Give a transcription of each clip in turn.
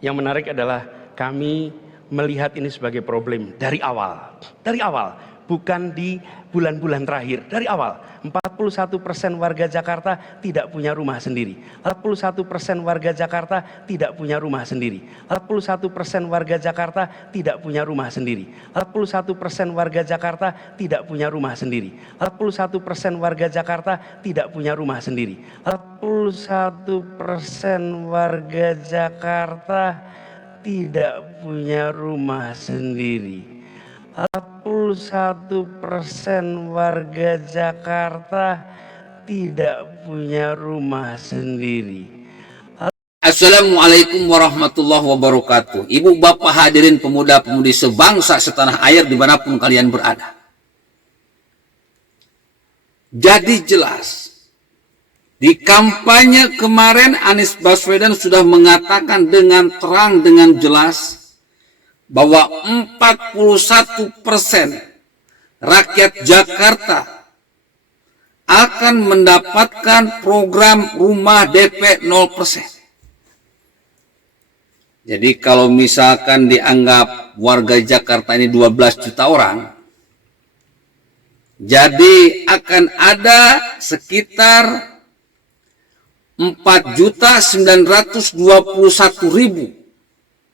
Yang menarik adalah kami melihat ini sebagai problem dari awal, bukan di bulan-bulan terakhir, dari awal. 41% warga Jakarta tidak punya rumah sendiri. 41% warga Jakarta tidak punya rumah sendiri. 41% warga Jakarta tidak punya rumah sendiri. 41% warga Jakarta tidak punya rumah sendiri. 41% warga Jakarta tidak punya rumah sendiri. 41% warga Jakarta tidak punya rumah sendiri. 41% warga Jakarta tidak punya rumah sendiri. Assalamualaikum warahmatullahi wabarakatuh. Ibu bapak hadirin pemuda-pemudi sebangsa setanah air dimanapun kalian berada. Jadi jelas, di kampanye kemarin Anies Baswedan sudah mengatakan dengan terang, dengan jelas, bahwa 41% rakyat Jakarta akan mendapatkan program rumah DP 0%. Jadi kalau misalkan dianggap warga Jakarta ini 12 juta orang, jadi akan ada sekitar 4.921.000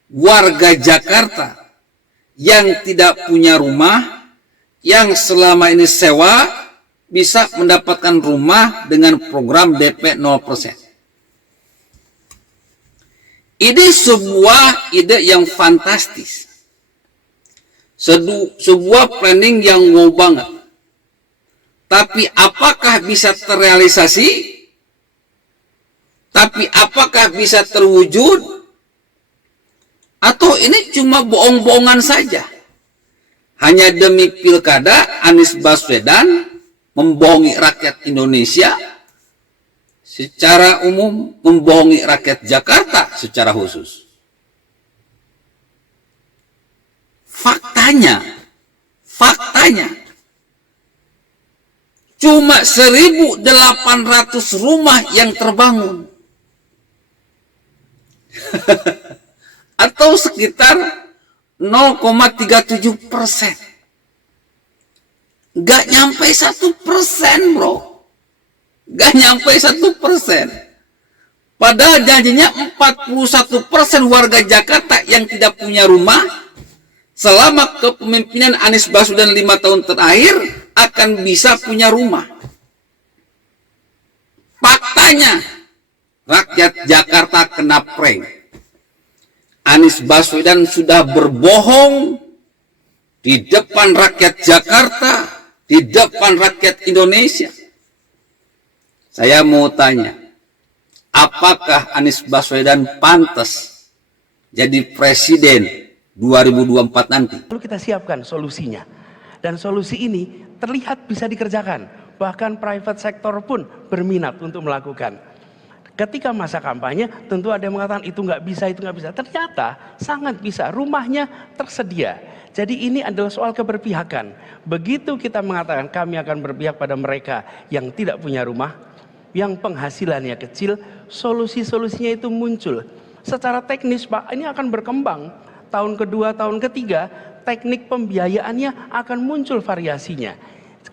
warga Jakarta yang tidak punya rumah, yang selama ini sewa, bisa mendapatkan rumah dengan program DP 0%. Ini sebuah ide yang fantastis, sebuah planning yang wow banget. Tapi apakah bisa terrealisasi? Tapi apakah bisa terwujud? Atau ini cuma bohong-bohongan saja? Hanya demi pilkada, Anies Baswedan membohongi rakyat Indonesia secara umum, membohongi rakyat Jakarta secara khusus. Faktanya, cuma 1.800 rumah yang terbangun. Atau sekitar 0,37%. Gak nyampe 1%, bro. Gak nyampe 1%. Padahal janjinya 41% warga Jakarta yang tidak punya rumah selama kepemimpinan Anies Baswedan 5 tahun terakhir akan bisa punya rumah. Faktanya, rakyat Jakarta kena prank. Anies Baswedan sudah berbohong di depan rakyat Jakarta, di depan rakyat Indonesia. Saya mau tanya, apakah Anies Baswedan pantas jadi presiden 2024 nanti? Lalu kita siapkan solusinya. Dan solusi ini terlihat bisa dikerjakan. Bahkan private sector pun berminat untuk melakukan. Ketika masa kampanye, tentu ada yang mengatakan itu nggak bisa, itu nggak bisa. Ternyata sangat bisa, rumahnya tersedia. Jadi ini adalah soal keberpihakan. Begitu kita mengatakan kami akan berpihak pada mereka yang tidak punya rumah, yang penghasilannya kecil, solusi-solusinya itu muncul. Secara teknis Pak, ini akan berkembang. Tahun kedua, tahun ketiga, teknik pembiayaannya akan muncul variasinya.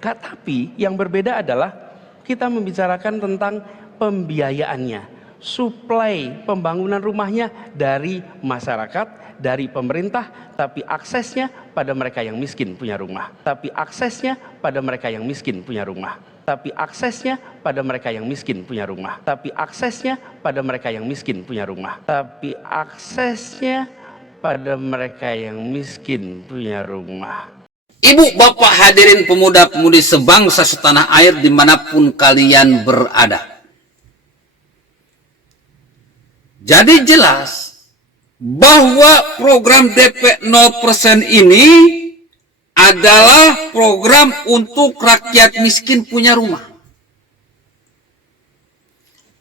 Tapi yang berbeda adalah kita membicarakan tentang pembiayaannya, suplai pembangunan rumahnya dari masyarakat, dari pemerintah, tapi aksesnya pada mereka yang miskin punya rumah. Tapi aksesnya pada mereka yang miskin punya rumah. Tapi aksesnya pada mereka yang miskin punya rumah. Tapi aksesnya pada mereka yang miskin punya rumah. Tapi aksesnya pada mereka yang miskin punya rumah. Ibu bapak hadirin pemuda-pemudi sebangsa setanah air dimanapun kalian berada. Jadi jelas bahwa program DP 0% ini adalah program untuk rakyat miskin punya rumah.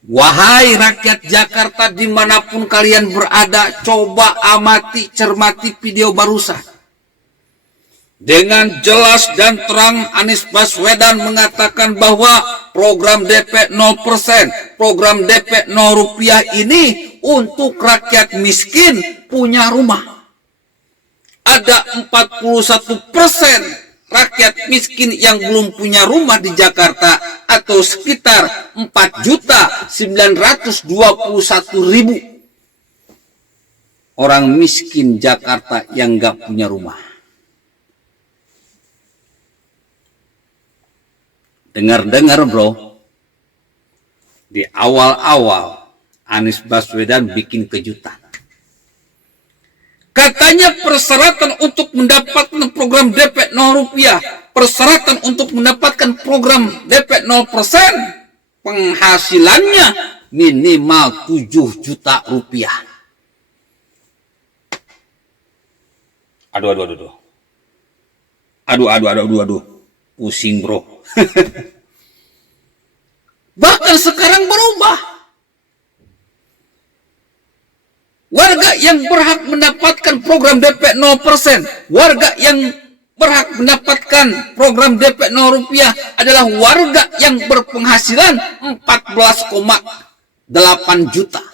Wahai rakyat Jakarta dimanapun kalian berada, coba amati, cermati video barusan. Dengan jelas dan terang Anies Baswedan mengatakan bahwa program DP 0%, program DP 0 rupiah ini untuk rakyat miskin punya rumah. Ada 41% rakyat miskin yang belum punya rumah di Jakarta, atau sekitar 4.921.000 orang miskin Jakarta yang gak punya rumah. Dengar-dengar bro, di awal-awal Anies Baswedan bikin kejutan. Katanya persyaratan untuk mendapatkan program DP 0 rupiah, persyaratan untuk mendapatkan program DP 0%, penghasilannya minimal 7 juta rupiah. Aduh. Pusing bro. Bahkan sekarang berubah. Warga yang berhak mendapatkan program DP 0%, warga yang berhak mendapatkan program DP 0 rupiah adalah warga yang berpenghasilan 14,8 juta.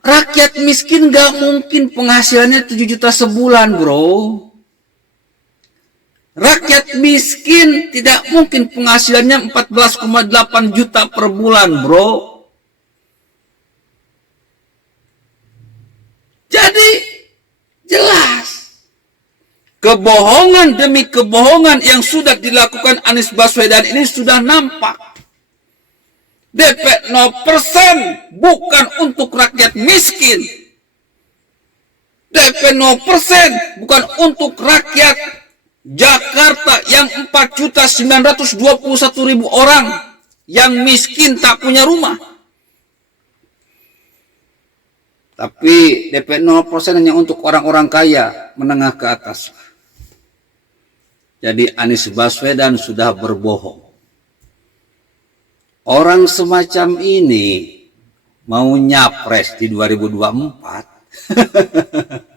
Rakyat miskin gak mungkin penghasilannya 7 juta sebulan bro. Rakyat miskin tidak mungkin penghasilannya 14,8 juta per bulan bro. Jadi jelas kebohongan demi kebohongan yang sudah dilakukan Anies Baswedan ini sudah nampak. DP 0% bukan untuk rakyat miskin. DP 0% bukan untuk rakyat Jakarta yang 4.921.000 orang yang miskin tak punya rumah. Tapi DP 0% hanya untuk orang-orang kaya menengah ke atas. Jadi Anies Baswedan sudah berbohong. Orang semacam ini mau nyapres di 2024